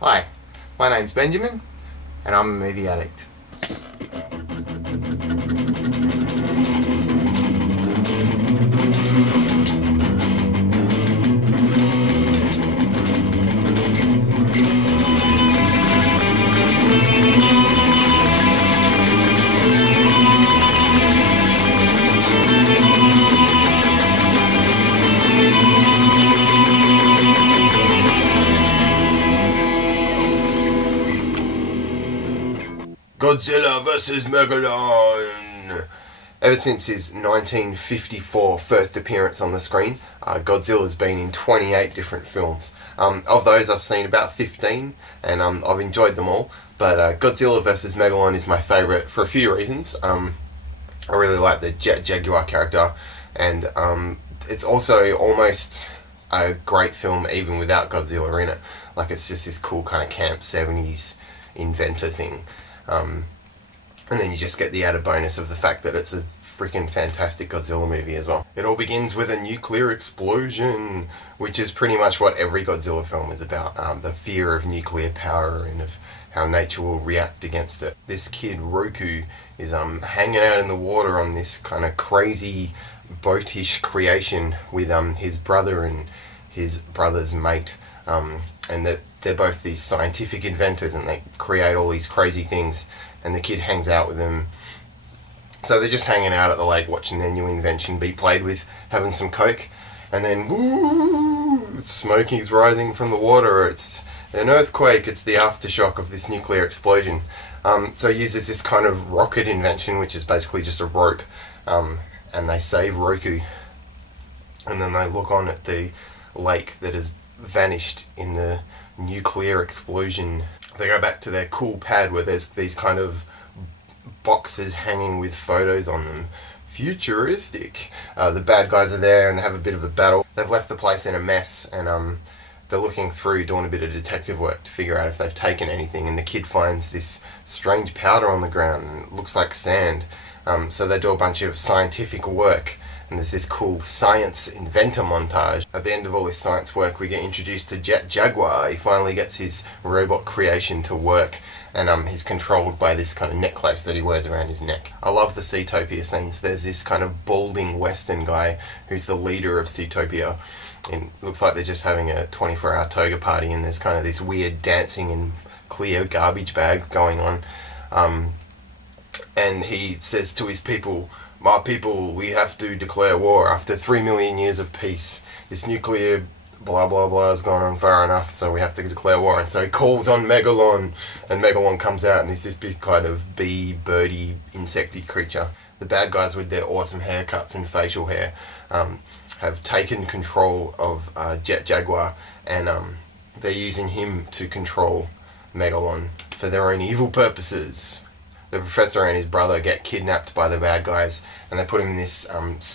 Hi, my name's Benjamin, and I'm a movie addict. Godzilla vs Megalon! Ever since his 1954 first appearance on the screen, Godzilla's been in 28 different films. Of those, I've seen about 15, and I've enjoyed them all. But Godzilla vs Megalon is my favourite for a few reasons. I really like the Jet Jaguar character, and it's also almost a great film even without Godzilla in it. Like, it's just this cool kind of camp 70s inventor thing. And then you just get the added bonus of the fact that it's a freaking fantastic Godzilla movie as well. It all begins with a nuclear explosion, which is pretty much what every Godzilla film is about. The fear of nuclear power and of how nature will react against it. This kid, Roku, is hanging out in the water on this kind of crazy boatish creation with his brother and his brother's mate. And that they're both these scientific inventors and they create all these crazy things, and the kid hangs out with them. So they're just hanging out at the lake watching their new invention be played with, having some coke, and then woo, smoke is rising from the water. It's an earthquake, it's the aftershock of this nuclear explosion. So he uses this kind of rocket invention, which is basically just a rope, and they save Roku, and then they look on at the lake that has vanished in the nuclear explosion. They go back to their cool pad where there's these kind of boxes hanging with photos on them. Futuristic. The bad guys are there and they have a bit of a battle. They've left the place in a mess, and they're looking through, doing a bit of detective work to figure out if they've taken anything, and the kid finds this strange powder on the ground and it looks like sand. So they do a bunch of scientific work, and there's this cool science inventor montage. At the end of all this science work, we get introduced to Jet Jaguar. He finally gets his robot creation to work, and he's controlled by this kind of necklace that he wears around his neck. I love the Seatopia scenes. There's this kind of balding western guy who's the leader of Seatopia, and it looks like they're just having a 24-hour toga party, and there's kind of this weird dancing in clear garbage bags going on. And he says to his people, "My people, we have to declare war. After 3 million years of peace, this nuclear blah blah blah has gone on far enough, so we have to declare war." And so he calls on Megalon, and Megalon comes out, and he's this big kind of bee, birdie, insecty creature. The bad guys with their awesome haircuts and facial hair have taken control of Jet Jaguar, and they're using him to control Megalon for their own evil purposes. The professor and his brother get kidnapped by the bad guys, and they put him in this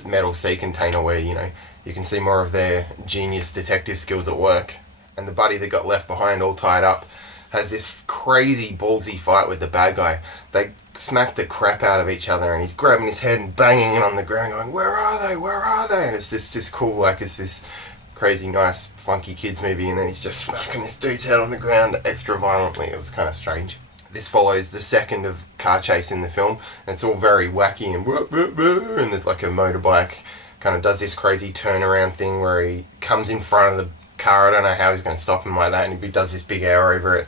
metal sea container where, you can see more of their genius detective skills at work. And the buddy that got left behind all tied up has this crazy ballsy fight with the bad guy. They smack the crap out of each other, and he's grabbing his head and banging it on the ground going, "Where are they? Where are they?" And it's just cool, like it's this crazy, nice, funky kids movie, and then he's just smacking this dude's head on the ground extra violently. It was kind of strange. This follows the second of car chase in the film, and it's all very wacky and there's like a motorbike kind of does this crazy turnaround thing where he comes in front of the car. I don't know how he's going to stop him like that, and he does this big air over it,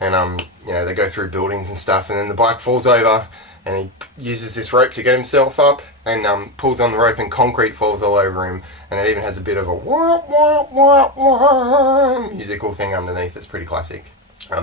and they go through buildings and stuff, and then the bike falls over, and he uses this rope to get himself up, and pulls on the rope, and concrete falls all over him, and it even has a bit of a wah wah wah wah musical thing underneath. It's pretty classic.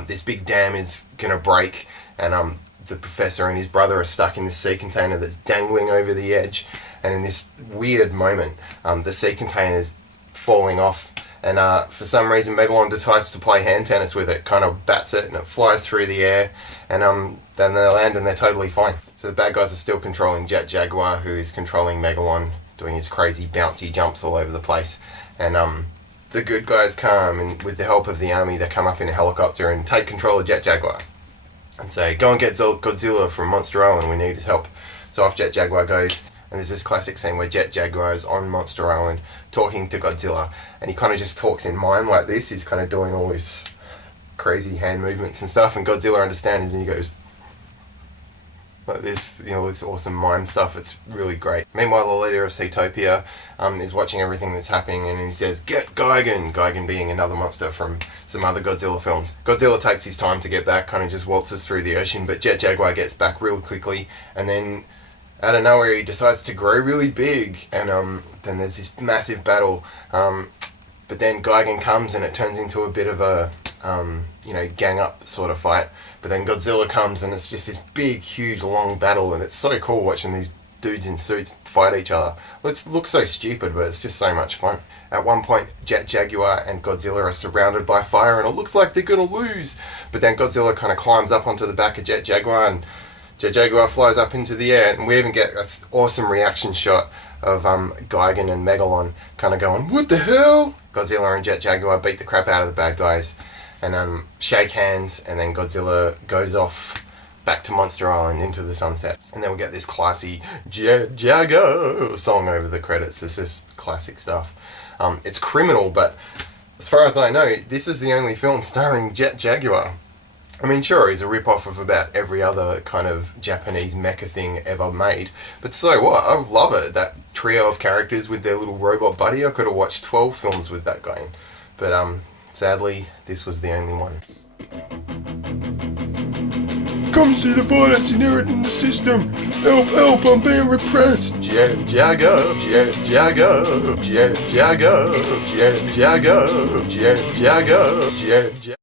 This big dam is going to break, and the professor and his brother are stuck in this sea container that's dangling over the edge, and in this weird moment, the sea container is falling off, and for some reason Megalon decides to play hand tennis with it, kind of bats it, and it flies through the air, and then they land and they're totally fine. So the bad guys are still controlling Jet Jaguar, who is controlling Megalon, doing his crazy bouncy jumps all over the place, and the good guys come, and with the help of the army, they come up in a helicopter and take control of Jet Jaguar and say, "Go and get Godzilla from Monster Island, we need his help." So off Jet Jaguar goes, and there's this classic scene where Jet Jaguar is on Monster Island talking to Godzilla, and he kind of just talks in mime like this. He's kind of doing all this crazy hand movements and stuff, and Godzilla understands, and he goes like this, this awesome mime stuff. It's really great. Meanwhile, the leader of Seatopia is watching everything that's happening, and he says, "Get Gigan!" Gigan being another monster from some other Godzilla films. Godzilla takes his time to get back, kind of just waltzes through the ocean, but Jet Jaguar gets back real quickly, and then out of nowhere he decides to grow really big, and then there's this massive battle, but then Gigan comes and it turns into a bit of a gang up sort of fight. But then Godzilla comes and it's just this big, huge, long battle, and it's so cool watching these dudes in suits fight each other. It looks so stupid, but it's just so much fun. At one point, Jet Jaguar and Godzilla are surrounded by fire, and it looks like they're gonna lose. But then Godzilla kind of climbs up onto the back of Jet Jaguar, and Jet Jaguar flies up into the air, and we even get an awesome reaction shot of Gigan and Megalon kind of going, "What the hell?" Godzilla and Jet Jaguar beat the crap out of the bad guys, and shake hands, and then Godzilla goes off back to Monster Island into the sunset. And then we get this classy Jet Jaguar song over the credits. It's just classic stuff. It's criminal, but as far as I know, this is the only film starring Jet Jaguar. I mean, sure, he's a rip-off of about every other kind of Japanese mecha thing ever made, but so what? I love it. That trio of characters with their little robot buddy, I could have watched 12 films with that guy in. But sadly, this was the only one. Come see the violence inherent in the system. Help, help, I'm being repressed. Jet Jaguar, Jet Jaguar, Jet Jaguar, Jet Jaguar, Jet Jaguar, Jet Jaguar.